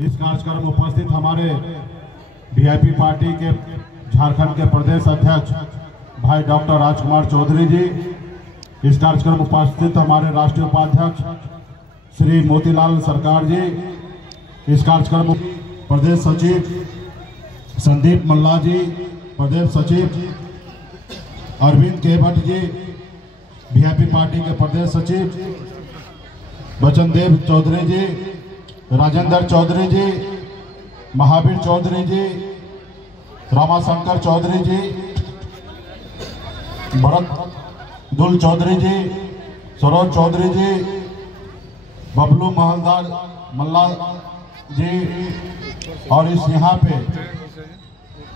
इस कार्यक्रम में उपस्थित हमारे वीआईपी पार्टी के झारखंड के प्रदेश अध्यक्ष भाई डॉक्टर राजकुमार चौधरी जी, इस कार्यक्रम में उपस्थित हमारे राष्ट्रीय उपाध्यक्ष श्री मोतीलाल सरकार जी, इस कार्यक्रम में प्रदेश सचिव संदीप मल्ला जी, प्रदेश सचिव अरविंद केवट जी, वीआईपी पार्टी के प्रदेश सचिव बचनदेव चौधरी जी, राजेंद्र चौधरी जी, महावीर चौधरी जी, रामाशंकर चौधरी जी, भरत दुल चौधरी जी, सरोज चौधरी जी, बबलू महलदार मल्ला जी और इस यहाँ पे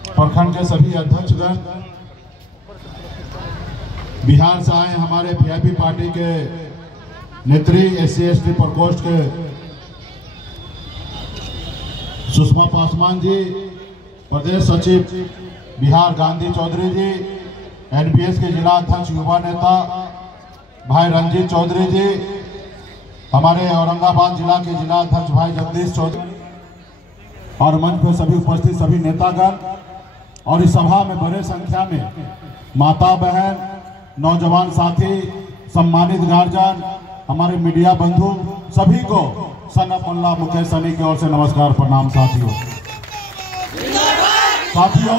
प्रखंड के सभी अध्यक्षगण, बिहार से आए हमारे वीआईपी पार्टी के नेत्री SC/ST प्रकोष्ठ के सुषमा पासवान जी, प्रदेश सचिव बिहार गांधी चौधरी जी, NPS के जिला अध्यक्ष युवा नेता भाई रंजीत चौधरी जी, हमारे औरंगाबाद जिला के जिला अध्यक्ष भाई जगदीश चौधरी और मंच पर सभी उपस्थित सभी नेतागण और इस सभा में बड़े संख्या में माता बहन, नौजवान साथी, सम्मानित गार्जियन, हमारे मीडिया बंधु, सभी को सन ऑफ अल्लाह मुकेश सनी की ओर से नमस्कार प्रणाम। साथियों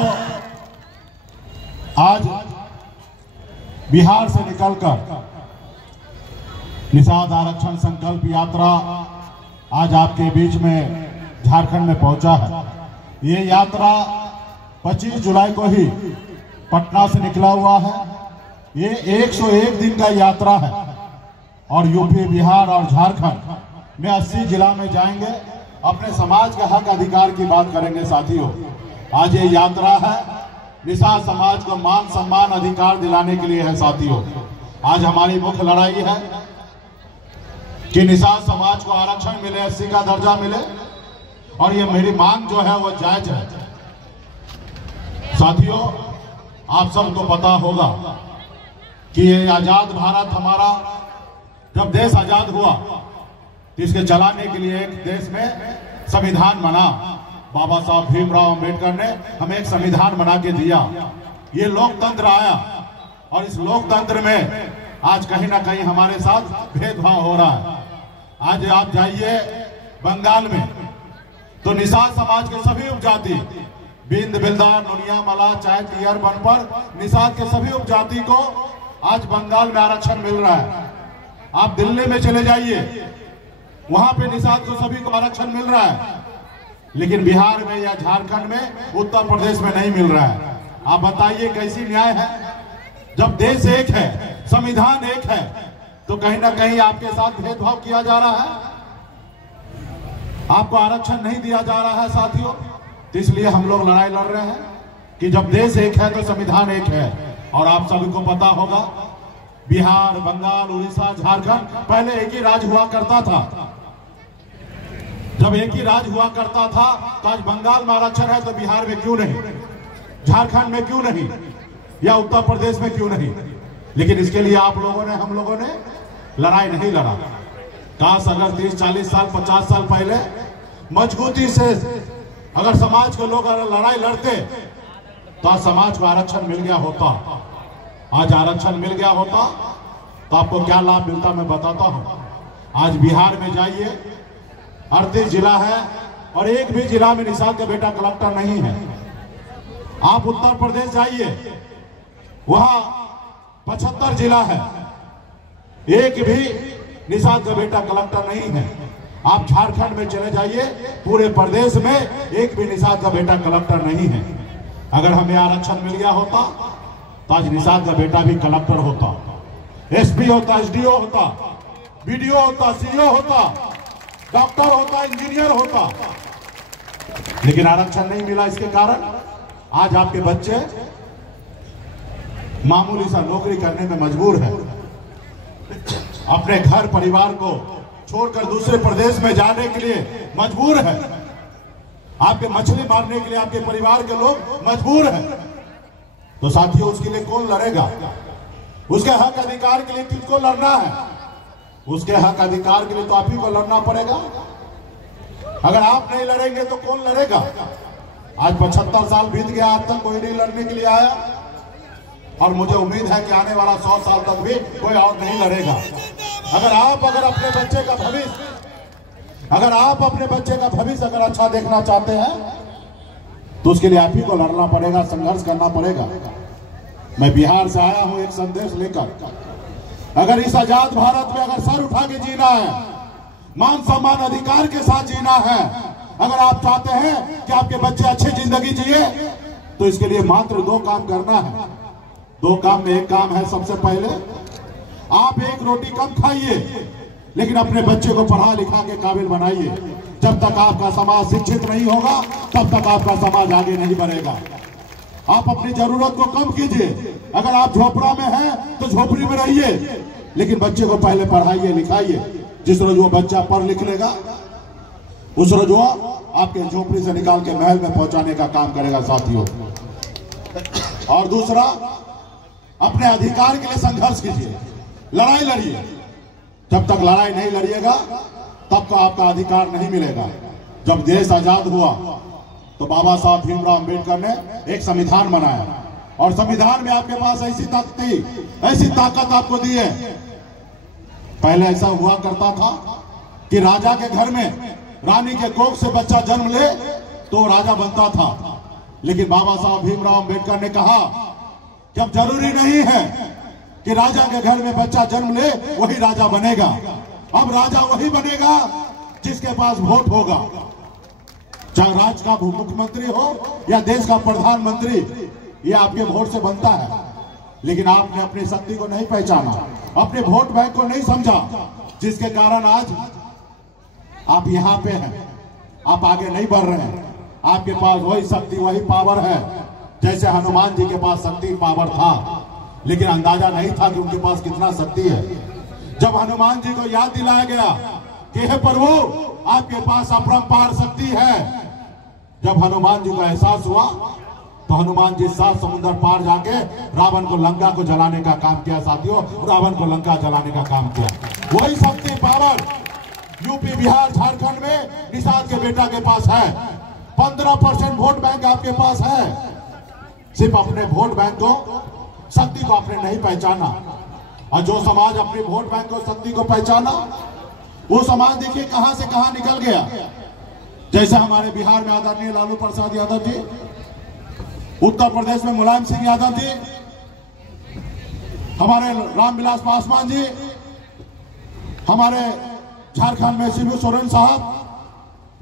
आज बिहार से निकलकर निषाद आरक्षण संकल्प यात्रा आज आपके बीच में झारखंड में पहुंचा है। ये यात्रा 25 जुलाई को ही पटना से निकला हुआ है। ये 101 दिन का यात्रा है और यूपी, बिहार और झारखंड में 80 जिला में जाएंगे, अपने समाज के हक अधिकार की बात करेंगे। साथियों आज ये यात्रा है निषाद समाज को मान सम्मान अधिकार दिलाने के लिए है। साथियों आज हमारी मुख्य लड़ाई है कि निषाद समाज को आरक्षण मिले, SC का दर्जा मिले और ये मेरी मांग जो है वो जायज है। साथियों आप सबको पता होगा कि ये आजाद भारत हमारा जब देश आजाद हुआ तो इसके चलाने के लिए एक देश में संविधान बना। बाबा साहब भीमराव अंबेडकर ने हमें एक संविधान बना के दिया। ये लोकतंत्र आया और इस लोकतंत्र में आज कहीं ना कहीं हमारे साथ भेदभाव हो रहा है। आज आप जाइए बंगाल में तो निषाद समाज के सभी उपजाति, बिंद, बिल्दार, नुनिया, मला, चाय, तियर, बनपर, निषाद के सभी उपजाति को आज बंगाल में आरक्षण मिल रहा है। आप दिल्ली में चले जाइए, वहां पे निषाद को सभी को आरक्षण मिल रहा है, लेकिन बिहार में या झारखंड में, उत्तर प्रदेश में नहीं मिल रहा है। आप बताइए कैसी न्याय है? जब देश एक है, संविधान एक है, तो कहीं ना कहीं आपके साथ भेदभाव किया जा रहा है, आपको आरक्षण नहीं दिया जा रहा है। साथियों तो इसलिए हम लोग लड़ाई लड़ रहे हैं कि जब देश एक है तो संविधान एक है। और आप सभी को पता होगा बिहार, बंगाल, उड़ीसा, झारखंड पहले एक ही राज्य हुआ करता था। जब एक ही राज्य हुआ करता था तो आज बंगाल में आरक्षण है तो बिहार में क्यों नहीं, झारखंड में क्यों नहीं, या उत्तर प्रदेश में क्यों नहीं? लेकिन इसके लिए आप लोगों ने, हम लोगों ने लड़ाई नहीं लड़ा। काश अगर 30, 40 साल, 50 साल पहले मजबूती से अगर समाज के लोग अगर लड़ाई लड़ते तो आज समाज को आरक्षण मिल गया होता। आज आरक्षण मिल गया होता तो आपको क्या लाभ मिलता मैं बताता हूं। आज बिहार में जाइए, 38 जिला है और एक भी जिला में निषाद का बेटा कलेक्टर नहीं है। आप उत्तर प्रदेश जाइए, वहां 75 जिला है, एक भी निषाद का बेटा कलेक्टर नहीं है। आप झारखंड में चले जाइए, पूरे प्रदेश में एक भी निषाद का बेटा कलेक्टर नहीं है। अगर हमें आरक्षण मिल गया होता तो आज निषाद का बेटा भी कलेक्टर होता, SP होता, SDO होता, BDO होता, CO होता, डॉक्टर होता, इंजीनियर होता, लेकिन आरक्षण नहीं मिला। इसके कारण आज आपके बच्चे मामूली सा नौकरी करने में मजबूर है, अपने घर परिवार को छोड़कर दूसरे प्रदेश में जाने के लिए मजबूर है। आपके मछली मारने के लिए आपके परिवार के लोग मजबूर हैं। तो साथियों उसके लिए कौन लड़ेगा? उसके हक अधिकार के लिए किसको लड़ना है? उसके हक अधिकार के लिए तो आप ही को लड़ना पड़ेगा। अगर आप नहीं लड़ेंगे तो कौन लड़ेगा? आज 75 साल बीत गया, आज तक कोई नहीं लड़ने के लिए आया, और मुझे उम्मीद है कि आने वाला 100 साल तक भी कोई और नहीं लड़ेगा। अगर अपने बच्चे का भविष्य अगर अच्छा देखना चाहते हैं तो उसके लिए आप ही को लड़ना पड़ेगा, संघर्ष करना पड़ेगा। मैं बिहार से आया हूं एक संदेश लेकर। अगर इस आजाद भारत में अगर सर उठा के जीना है, मान सम्मान अधिकार के साथ जीना है, अगर आप चाहते हैं कि आपके बच्चे अच्छी जिंदगी जिए, तो इसके लिए मात्र 2 काम करना है। 2 काम में एक काम है, सबसे पहले आप एक रोटी कम खाइए, लेकिन अपने बच्चे को पढ़ा लिखा के काबिल बनाइए। जब तक आपका समाज शिक्षित नहीं होगा, तब तक आपका समाज आगे नहीं बढ़ेगा। आप अपनी जरूरत को कम कीजिए। अगर आप झोपड़ा में हैं तो झोपड़ी में रहिए, लेकिन बच्चे को पहले पढ़ाइए लिखाइए। जिस रोज वो बच्चा पढ़ लिख लेगा, उस रोज वो आपके झोपड़ी से निकाल के महल में पहुंचाने का काम करेगा साथियों। और दूसरा, अपने अधिकार के लिए संघर्ष कीजिए, लड़ाई लड़िए। जब तक लड़ाई नहीं लड़िएगा, तब तक आपका अधिकार नहीं मिलेगा। जब देश आजाद हुआ तो बाबा साहब भीमराव अंबेडकर ने एक संविधान बनाया, और संविधान में आपके पास ऐसी ताकत आपको दी है। पहले ऐसा हुआ करता था कि राजा के घर में रानी के कोख से बच्चा जन्म ले तो राजा बनता था, लेकिन बाबा साहब भीमराव अंबेडकर ने कहा कि अब जरूरी नहीं है कि राजा के घर में बच्चा जन्म ले वही राजा बनेगा। अब राजा वही बनेगा जिसके पास वोट होगा। चाहे राज्य का मुख्यमंत्री हो या देश का प्रधानमंत्री, ये आपके वोट से बनता है। लेकिन आपने अपनी शक्ति को नहीं पहचाना, अपने वोट बैंक को नहीं समझा, जिसके कारण आज आप यहाँ पे हैं, आप आगे नहीं बढ़ रहे हैं। आपके पास वही शक्ति, वही पावर है जैसे हनुमान जी के पास शक्ति पावर था, लेकिन अंदाजा नहीं था कि उनके पास कितना शक्ति है। जब हनुमान जी को याद दिलाया गया कि हे प्रभु, आपके पास अपरंपार शक्ति है, जब हनुमान जी को एहसास हुआ तो हनुमान जी 7 समुद्र पार जाके रावण को लंका को जलाने का काम किया साथियों। रावण को लंका जलाने का काम किया। वही शक्ति पावर यूपी, बिहार, झारखंड में निषाद के बेटा के पास है। 15% वोट बैंक आपके पास है। सिर्फ अपने वोट बैंक को, शक्ति को आपने नहीं पहचाना। और जो समाज अपने वोट बैंक को, शक्ति को पहचाना, वो समाज देखिए कहां से कहां निकल गया। जैसे हमारे बिहार में आदरणीय लालू प्रसाद यादव जी, उत्तर प्रदेश में मुलायम सिंह यादव जी, हमारे रामविलास पासवान जी, हमारे झारखंड में शिबू सोरेन साहब,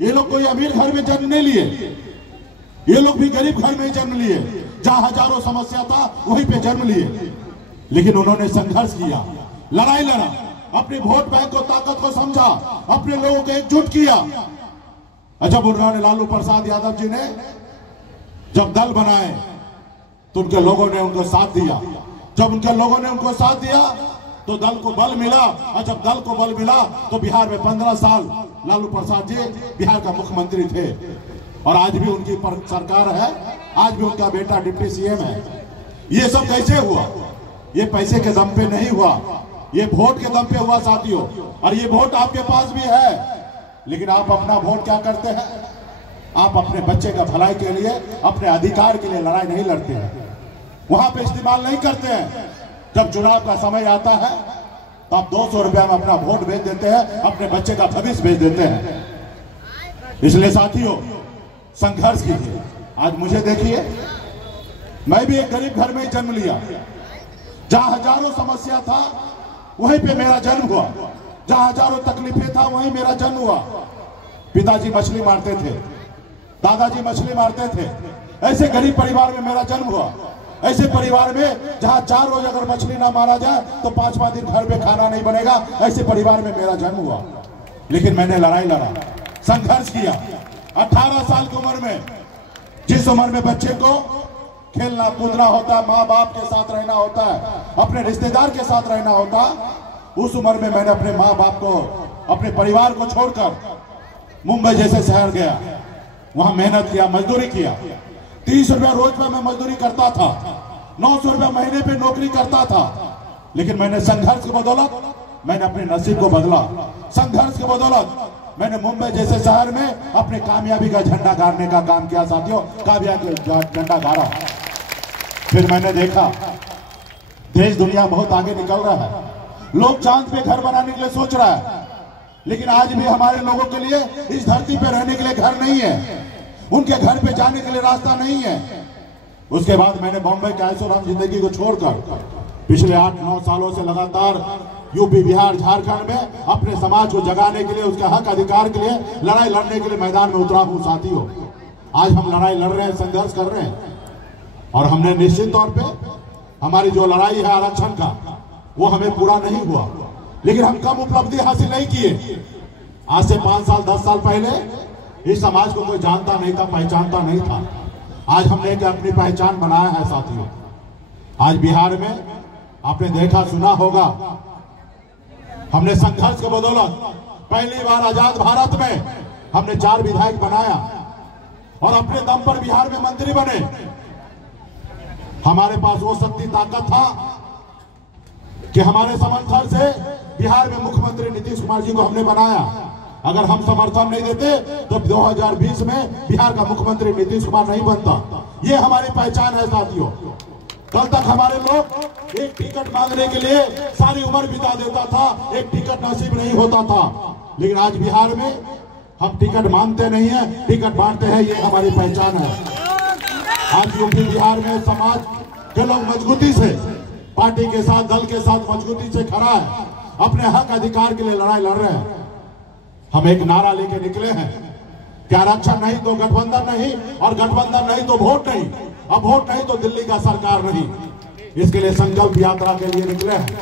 ये लोग कोई अमीर घर में जन्म नहीं लिए, ये लोग भी गरीब घर में ही जन्म लिए। जहां हजारों समस्या था वहीं पे जन्म लिए, लेकिन उन्होंने संघर्ष किया, लड़ाई लड़ा, अपने वोट बैंक को, ताकत को समझा, अपने लोगों को एकजुट किया। जब उन्होंने लालू प्रसाद यादव जी ने जब दल बनाए तो उनके लोगों ने उनको साथ दिया। जब उनके लोगों ने उनको साथ दिया तो दल को बल मिला, और जब दल को बल मिला तो बिहार में 15 साल लालू प्रसाद जी बिहार का मुख्यमंत्री थे, और आज भी उनकी सरकार है, आज भी उनका बेटा डिप्टी सीएम है। ये सब कैसे हुआ? ये पैसे के दम पे नहीं हुआ, ये वोट के दम पे हुआ साथियों। और ये वोट आपके पास भी है, लेकिन आप अपना वोट क्या करते हैं? आप अपने बच्चे का भलाई के लिए, अपने अधिकार के लिए लड़ाई नहीं लड़ते हैं, वहां पे इस्तेमाल नहीं करते हैं। जब चुनाव का समय आता है तो आप 200 रुपया में अपना वोट बेच देते हैं, अपने बच्चे का भविष्य बेच देते हैं। इसलिए साथियों, संघर्ष कीजिए। आज मुझे देखिए, मैं भी एक गरीब घर में जन्म लिया, जहां हजारों समस्या था वहीं पे मेरा जन्म हुआ, जहां हजारों तकलीफें था वहीं मेरा जन्म हुआ। पिताजी मछली मारते थे, दादाजी मछली मारते थे, ऐसे गरीब परिवार में मेरा जन्म हुआ। ऐसे परिवार में जहां 4 रोज अगर मछली ना मारा जाए तो 5वां दिन घर में खाना नहीं बनेगा, ऐसे परिवार में मेरा जन्म हुआ। लेकिन मैंने लड़ाई लड़ा, संघर्ष किया। 18 साल की उम्र में, जिस उम्र में बच्चे को खेलना कूदना होता है, माँ बाप के साथ रहना होता है, अपने रिश्तेदार के साथ रहना होता, उस उम्र में मैंने अपने माँ बाप को, अपने परिवार को छोड़कर मुंबई जैसे शहर गया, वहां मेहनत किया, मजदूरी किया। 30 रुपया रोज पे मैं मजदूरी करता था, 900 रुपया महीने पे नौकरी करता था। लेकिन मैंने संघर्ष की बदौलत मैंने अपने नसीब को बदला। संघर्ष की बदौलत मैंने मुंबई जैसे शहर में अपने कामयाबी का झंडा गाड़ने का काम किया साथियों, कामयाबी का झंडा गाड़ा। फिर मैंने देखा देश दुनिया बहुत आगे निकल रहा है, लोग चांद पे घर बनाने के लिए सोच रहा है, लेकिन आज भी हमारे लोगों के लिए इस धरती पे रहने के लिए घर नहीं है, उनके घर पे जाने के लिए रास्ता नहीं है। उसके बाद मैंने बॉम्बे के ऐशोआराम जिंदगी को छोड़कर पिछले 8-9 सालों से लगातार यूपी, बिहार, झारखंड में अपने समाज को जगाने के लिए, उसके हक अधिकार के लिए लड़ाई लड़ने के लिए मैदान में उतरा हूं साथियों। आज हम लड़ाई लड़ रहे हैं, संघर्ष कर रहे हैं, और हमने निश्चित तौर पे हमारी जो लड़ाई है आरक्षण का, वो हमें पूरा नहीं हुआ, लेकिन हम कम उपलब्धि हासिल नहीं किए। आज से 5 साल 10 साल पहले इस समाज को कोई जानता नहीं था, पहचानता नहीं था। आज हमने एक अपनी पहचान बनाया है साथियों। आज बिहार में आपने देखा सुना होगा, हमने संघर्ष के बदौलत पहली बार आजाद भारत में हमने 4 विधायक बनाया और अपने दम पर बिहार में मंत्री बने। हमारे पास वो शक्ति ताकत था कि हमारे समर्थन से बिहार में मुख्यमंत्री नीतीश कुमार जी को हमने बनाया। अगर हम समर्थन नहीं देते तो 2020 में बिहार का मुख्यमंत्री नीतीश कुमार नहीं बनता। ये हमारी पहचान है साथियों। कल तक हमारे लोग एक टिकट मांगने के लिए सारी उम्र बिता देता था, एक टिकट नसीब नहीं होता था, लेकिन आज बिहार में हम टिकट मांगते नहीं है, टिकट बांटते हैं। ये हमारी पहचान है। आज यूपी बिहार में समाज के लोग मजबूती से पार्टी के साथ, दल के साथ मजबूती से खड़ा है, अपने हक अधिकार के लिए लड़ाई लड़ रहे हैं। हम एक नारा लेके निकले हैं कि आरक्षण नहीं तो गठबंधन नहीं, और गठबंधन नहीं तो वोट नहीं, अब वोट नहीं तो दिल्ली का सरकार नहीं। इसके लिए संकल्प यात्रा के लिए निकले हैं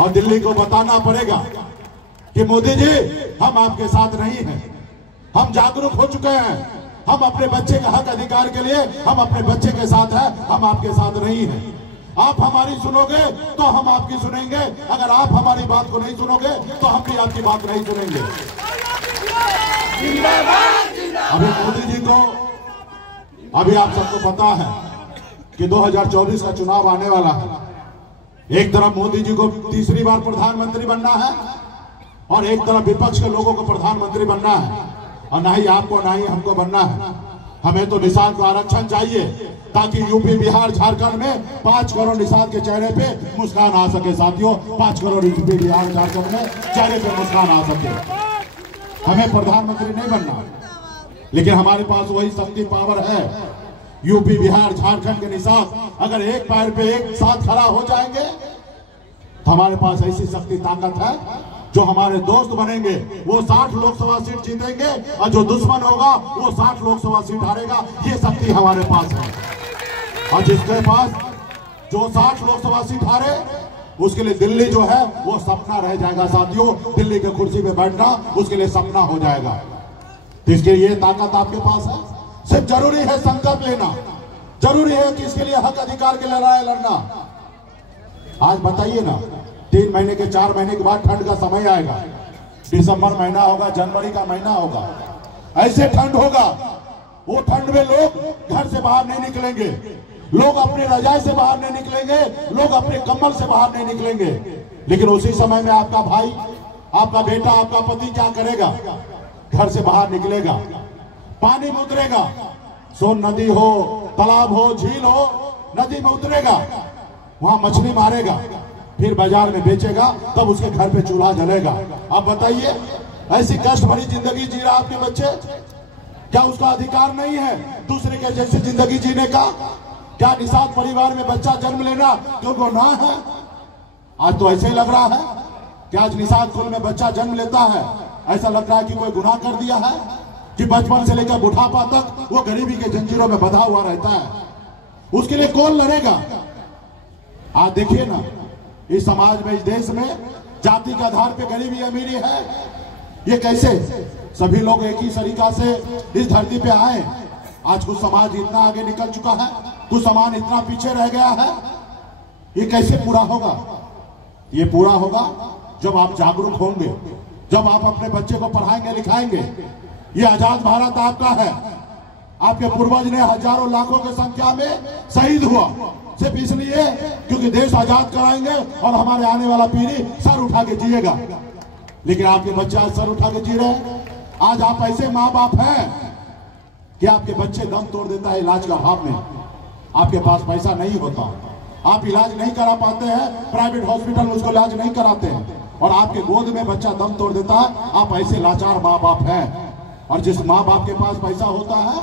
और दिल्ली को बताना पड़ेगा कि मोदी जी हम आपके साथ नहीं हैं, हम जागरूक हो चुके हैं, हम अपने बच्चे का हक अधिकार के लिए हम अपने बच्चे के साथ हैं, हम आपके साथ नहीं हैं। आप हमारी सुनोगे तो हम आपकी सुनेंगे, अगर आप हमारी बात को नहीं सुनोगे तो हम भी आपकी बात नहीं सुनेंगे। अभी मोदी जी को, अभी आप सबको पता है कि 2024 का चुनाव आने वाला है। एक तरफ मोदी जी को तीसरी बार प्रधानमंत्री बनना है और एक तरफ विपक्ष के लोगों को प्रधानमंत्री बनना है, और ना ही आपको ना ही हमको बनना है। हमें तो निषाद को आरक्षण चाहिए ताकि यूपी, बिहार, झारखंड में 5 करोड़ निषाद के चेहरे पे मुस्कान आ सके साथियों। 5 करोड़ यूपी, बिहार, झारखंड में चेहरे पे मुस्कान आ सके। हमें प्रधानमंत्री नहीं बनना, लेकिन हमारे पास वही शक्ति पावर है। यूपी, बिहार, झारखंड के निषाद अगर एक पैर पे एक साथ खड़ा हो जाएंगे तो हमारे पास ऐसी शक्ति ताकत है, जो हमारे दोस्त बनेंगे वो 60 लोकसभा सीट जीतेंगे, और जो दुश्मन होगा वो 60 लोकसभा सीट हारेगा। ये शक्ति हमारे पास है, और जिसके पास जो 60 लोकसभा सीट हारे उसके लिए दिल्ली जो है वो सपना रह जाएगा साथियों। दिल्ली के कुर्सी पे बैठना उसके लिए सपना हो जाएगा। तो इसके लिए ताकत आपके पास है। सिर्फ जरूरी है संकल्प लेना, जरूरी है कि इसके लिए हक अधिकार के लिए लड़ाई लड़ना। आज बताइए ना, 3 महीने के 4 महीने के बाद ठंड का समय आएगा, दिसंबर महीना होगा, जनवरी का महीना होगा, ऐसे ठंड होगा, वो ठंड में लोग घर से बाहर नहीं निकलेंगे, लोग अपने रजाई से बाहर नहीं निकलेंगे, लोग अपने कंबल से बाहर नहीं निकलेंगे। लेकिन उसी समय में आपका भाई, आपका बेटा, आपका पति क्या करेगा? घर से बाहर निकलेगा, पानी में उतरेगा, सो नदी हो, तालाब हो, झील हो, नदी में उतरेगा, वहां मछली मारेगा, फिर बाजार में बेचेगा, तब उसके घर पे चूल्हा जलेगा। अब बताइए, ऐसी कष्ट भरी जिंदगी जी रहा आपके बच्चे, क्या उसका अधिकार नहीं है दूसरे के जैसे जिंदगी जीने का? क्या निषाद परिवार में बच्चा जन्म लेना क्यों गुनाह है? आज तो ऐसे ही लग रहा है कि आज निषाद कुल में बच्चा जन्म लेता है, ऐसा लग रहा है कि कोई गुनाह कर दिया है, कि बचपन से लेकर बुढ़ापा तक वो गरीबी के जंजीरों में बंधा हुआ रहता है। उसके लिए कौन लड़ेगा? आज देखिए ना, इस समाज में, इस देश में जाति के आधार पे गरीबी अमीरी है। ये कैसे? सभी लोग एक ही तरीका से इस धरती पे आए। आज कुछ समाज इतना आगे निकल चुका है, कुछ समाज इतना पीछे रह गया है। ये कैसे पूरा होगा? ये पूरा होगा जब आप जागरूक होंगे, जब आप अपने बच्चे को पढ़ाएंगे लिखाएंगे। ये आजाद भारत आपका है। आपके पूर्वज ने हजारों लाखों की संख्या में शहीद हुआ, सिर्फ इसलिए क्योंकि देश आजाद कराएंगे और हमारे आने वाला पीढ़ी सर उठा के जिएगा। लेकिन आपके बच्चे आज सर उठा के जी रहे हैं। आज आप ऐसे माँ बाप हैं कि आपके बच्चे दम तोड़ देता है इलाज का अभाव में, आपके पास पैसा नहीं होता, आप इलाज नहीं करा पाते हैं, प्राइवेट हॉस्पिटल में उसको इलाज नहीं कराते हैं और आपके गोद में बच्चा दम तोड़ देता है। आप ऐसे लाचार माँ बाप हैं। और जिस माँ बाप के पास पैसा होता है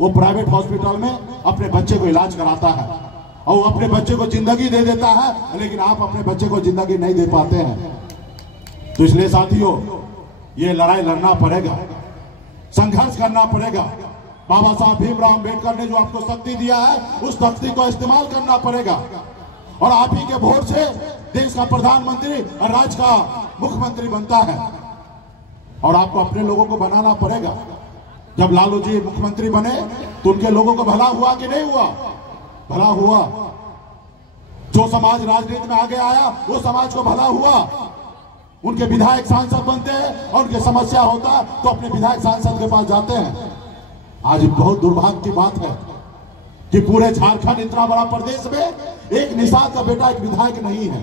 वो प्राइवेट हॉस्पिटल में अपने बच्चे को इलाज कराता है और वो अपने बच्चे को जिंदगी दे देता है, लेकिन आप अपने बच्चे को जिंदगी नहीं दे पाते हैं। तो इसलिए साथियों, ये लड़ाई लड़ना पड़ेगा, संघर्ष करना पड़ेगा। बाबा साहब भीमराव अंबेडकर ने जो आपको शक्ति दिया है उस शक्ति को इस्तेमाल करना पड़ेगा और आप ही के वोट से देश का प्रधानमंत्री और राज्य का मुख्यमंत्री बनता है और आपको अपने लोगों को बनाना पड़ेगा। जब लालू जी मुख्यमंत्री बने तो उनके लोगों को भला हुआ कि नहीं हुआ? भला हुआ। जो समाज राजनीति में आगे आया वो समाज को भला हुआ। उनके विधायक सांसद बनते हैं और उनकी समस्या होता है तो अपने विधायक सांसद के पास जाते हैं। आज बहुत दुर्भाग्य की बात है कि पूरे झारखंड इतना बड़ा प्रदेश में एक निषाद का बेटा एक विधायक नहीं है,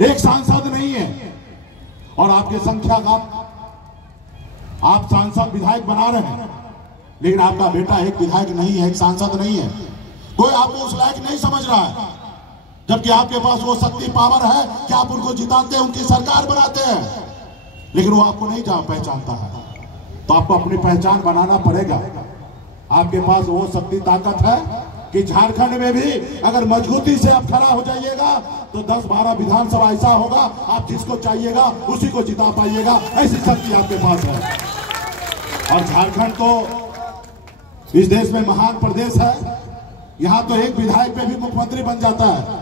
एक सांसद नहीं है और आपके संख्या का आप सांसद विधायक बना रहे हैं, लेकिन आपका बेटा एक विधायक नहीं है, एक सांसद नहीं है। कोई आपको उस लायक नहीं समझ रहा है, जबकि आपके पास वो शक्ति पावर है कि आप उनको जिताते हैं, उनकी सरकार बनाते हैं, लेकिन वो आपको नहीं पहचानता है। तो आपको अपनी पहचान बनाना पड़ेगा। आपके पास वो शक्ति ताकत है कि झारखंड में भी अगर मजबूती से आप खड़ा हो जाइएगा तो 10-12 विधानसभा ऐसा होगा आप जिसको चाहिएगा उसी को जिता पाइएगा, ऐसी शक्ति आपके पास है। और झारखंड तो इस देश में महान प्रदेश है। यहाँ तो एक विधायक पे भी मुख्यमंत्री बन जाता है,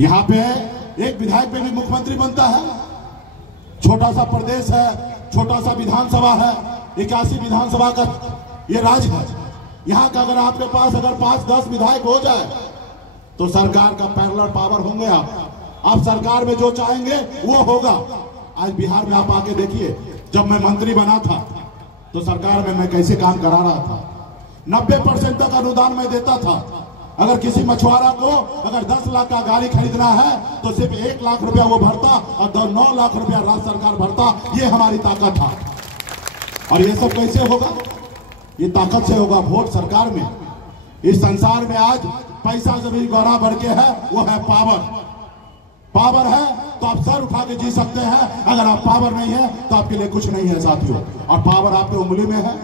यहाँ पे एक विधायक पे भी मुख्यमंत्री बनता है। छोटा सा प्रदेश है, छोटा सा विधानसभा है, 81 विधानसभा का ये राज्य है। यहाँ का अगर आपके पास अगर 5-10 विधायक हो जाए तो सरकार का पैरेलल पावर होंगे आप सरकार में जो चाहेंगे वो होगा। आज बिहार में आप आके देखिए, जब मैं मंत्री बना था तो सरकार में मैं कैसे काम करा रहा था। 90% तक अनुदान मैं देता था। अगर किसी मछुआरा को अगर 10 लाख का गाड़ी खरीदना है तो सिर्फ 1 लाख रुपया वो भरता और 9 लाख रुपया राज्य सरकार भरता। ये हमारी ताकत था। और ये सब कैसे होगा? ये ताकत से होगा, वोट सरकार में। इस संसार में आज पैसा से भी बड़ा बढ़ के है, वो है पावर। पावर है तो आप सर उठा के जी सकते हैं, अगर आप पावर नहीं है तो आपके लिए कुछ नहीं है साथियों। और पावर आपके उंगली में है,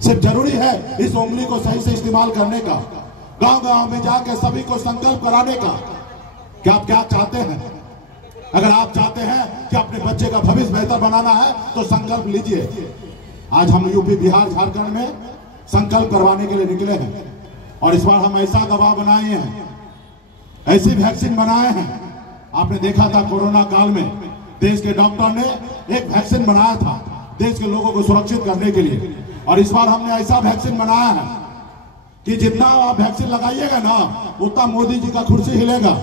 सिर्फ जरूरी है इस उंगली को सही से इस्तेमाल करने का, गांव-गांव में जाकर सभी को संकल्प कराने का कि आप क्या चाहते हैं। अगर आप चाहते हैं कि अपने बच्चे का भविष्य बेहतर बनाना है तो संकल्प लीजिए। आज हम यूपी, बिहार, झारखंड में संकल्प करवाने के लिए निकले हैं और इस बार हम ऐसा दवा बनाए हैं, ऐसी वैक्सीन बनाए हैं। आपने देखा था कोरोना काल में देश के डॉक्टर ने एक वैक्सीन बनाया था देश के लोगों को सुरक्षित करने के लिए, और इस बार हमने ऐसा वैक्सीन बनाया है कि जितना आप वैक्सीन लगाइएगा ना उतना मोदी जी का कुर्सी हिलेगा,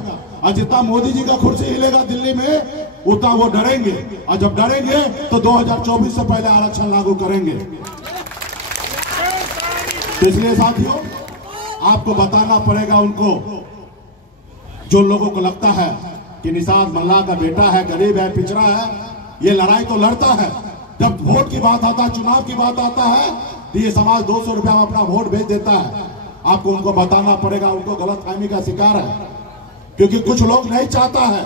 और जितना मोदी जी का कुर्सी हिलेगा दिल्ली में उतना वो डरेंगे, और जब डरेंगे तो 2024 से पहले आरक्षण लागू करेंगे। तो इसलिए साथियों, आपको बताना पड़ेगा उनको, जो लोगों को लगता है कि निषाद मल्लाह का बेटा है, गरीब है, पिछड़ा है, ये लड़ाई तो लड़ता है। जब वोट की बात आता है, चुनाव की बात आता है तो ये समाज 200 रुपया में अपना वोट भेज देता है। आपको उनको बताना पड़ेगा, उनको गलतफहमी का शिकार है, क्योंकि कुछ लोग नहीं चाहता है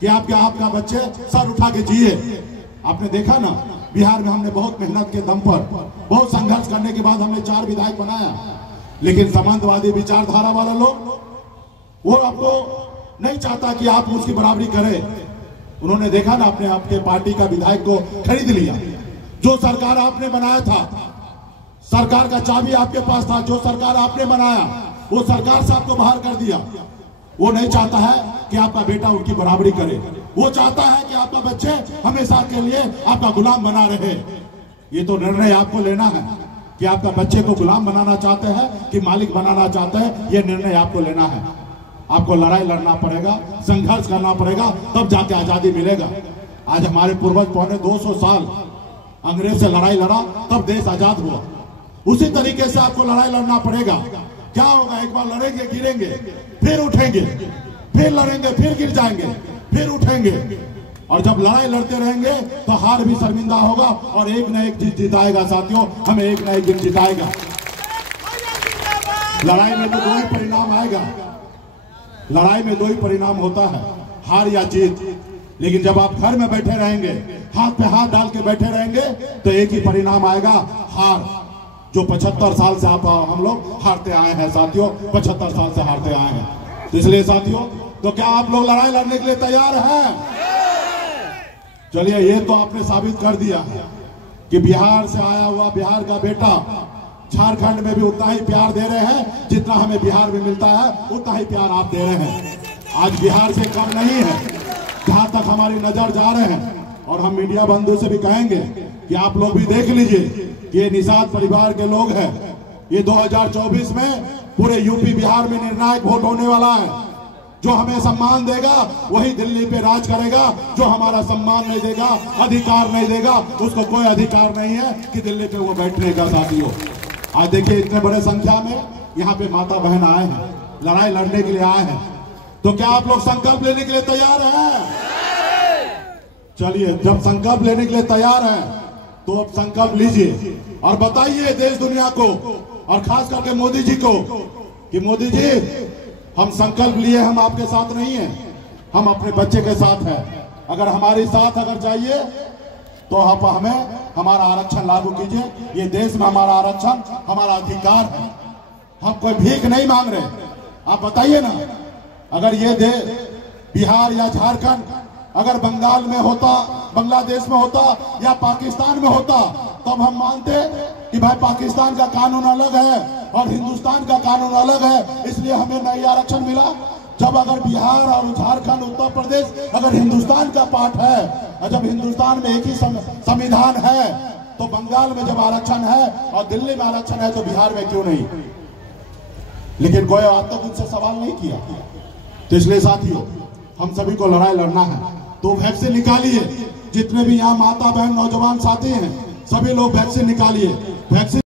कि आपका बच्चे सर उठा के जिए। आपने देखा ना, बिहार में हमने बहुत मेहनत के दम पर, बहुत संघर्ष करने के बाद हमने 4 विधायक बनाया, लेकिन समाजवादी विचारधारा वाले लोग वो आपको नहीं चाहता कि आप उसकी बराबरी करें। उन्होंने देखा ना, अपने आपके पार्टी का विधायक को खरीद लिया। जो सरकार आपने बनाया था, सरकार का चाबी आपके पास था, जो सरकार आपने बनाया वो सरकार से आपको बाहर कर दिया। वो नहीं चाहता है कि आपका बेटा उनकी बराबरी करे, वो चाहता है कि आपका बच्चे हमेशा के लिए आपका गुलाम बना रहे। ये तो निर्णय आपको लेना है कि आपका बच्चे को गुलाम बनाना चाहते हैं कि मालिक बनाना चाहते हैं, ये निर्णय आपको लेना है। आपको लड़ाई लड़ना पड़ेगा, संघर्ष करना पड़ेगा, तब जाके आजादी मिलेगा। आज हमारे पूर्वज 250 साल अंग्रेज से लड़ाई लड़ा, तब देश आजाद हुआ। उसी तरीके से आपको लड़ाई लड़ना पड़ेगा। क्या होगा, एक बार लड़ेंगे, गिरेंगे, फिर उठेंगे, फिर लड़ेंगे, फिर गिर जाएंगे, फिर उठेंगे। और जब लड़ाई लड़ते रहेंगे तो हार भी शर्मिंदा होगा और एक न एक जीत जिताएगा साथियों, हमें एक न एक दिन जिताएगा। लड़ाई में तो दो ही परिणाम आएगा, लड़ाई में दो ही परिणाम होता है, हार या जीत। लेकिन जब आप घर में बैठे रहेंगे, हाथ पे हाथ डाल के बैठे रहेंगे, तो एक ही परिणाम आएगा, हार। जो 75 साल से हम लोग हारते आए हैं साथियों, 75 साल से हारते आए हैं। तो इसलिए साथियों, तो क्या आप लोग लड़ाई लड़ने के लिए तैयार हैं? चलिए, ये तो आपने साबित कर दिया है कि बिहार से आया हुआ बिहार का बेटा झारखंड में भी उतना ही प्यार दे रहे हैं जितना हमें बिहार में मिलता है, उतना ही प्यार आप दे रहे हैं। आज बिहार से कम नहीं है, जहां तक हमारी नजर जा रहे हैं। और हम मीडिया बंधु से भी कहेंगे कि आप लोग भी देख लीजिए कि ये निषाद परिवार के लोग हैं। ये 2024 में पूरे यूपी बिहार में निर्णायक वोट होने वाला है। जो हमें सम्मान देगा वही दिल्ली पे राज करेगा, जो हमारा सम्मान नहीं देगा, अधिकार नहीं देगा, उसको कोई अधिकार नहीं है कि दिल्ली पे वो बैठने का। साथियों, आज देखिए इतने बड़े संख्या में यहाँ पे माता बहन आए हैं, लड़ाई लड़ने के लिए आए हैं। तो क्या आप लोग संकल्प लेने के लिए तैयार हैं? चलिए, जब संकल्प लेने के लिए तैयार हैं तो अब संकल्प लीजिए और बताइए देश दुनिया को और खास करके मोदी जी को कि मोदी जी, हम संकल्प लिए, हम आपके साथ नहीं हैं, हम अपने बच्चे के साथ हैं। अगर हमारे साथ अगर चाहिए तो आप हमें हमारा आरक्षण लागू कीजिए। ये देश में हमारा आरक्षण हमारा अधिकार है, हम कोई भीख नहीं मांग रहे। आप बताइए ना, अगर ये बिहार या झारखंड अगर बंगाल में होता, बांग्लादेश में होता या पाकिस्तान में होता, तब हम मानते कि भाई पाकिस्तान का कानून अलग है और हिंदुस्तान का कानून अलग है, इसलिए हमें नई आरक्षण मिला। जब अगर बिहार और झारखंड, उत्तर प्रदेश अगर हिंदुस्तान का पार्ट है और जब हिंदुस्तान में एक ही संविधान है, तो बंगाल में जब आरक्षण है और दिल्ली में आरक्षण है तो बिहार में क्यों नहीं? लेकिन कोई आज तक उनसे सवाल नहीं किया। तो इसलिए साथियों, हम सभी को लड़ाई लड़ना है, तो वैक्सीन निकालिए। जितने भी यहाँ माता बहन नौजवान साथी हैं, सभी लोग वैक्सीन निकालिए। वैक्सीन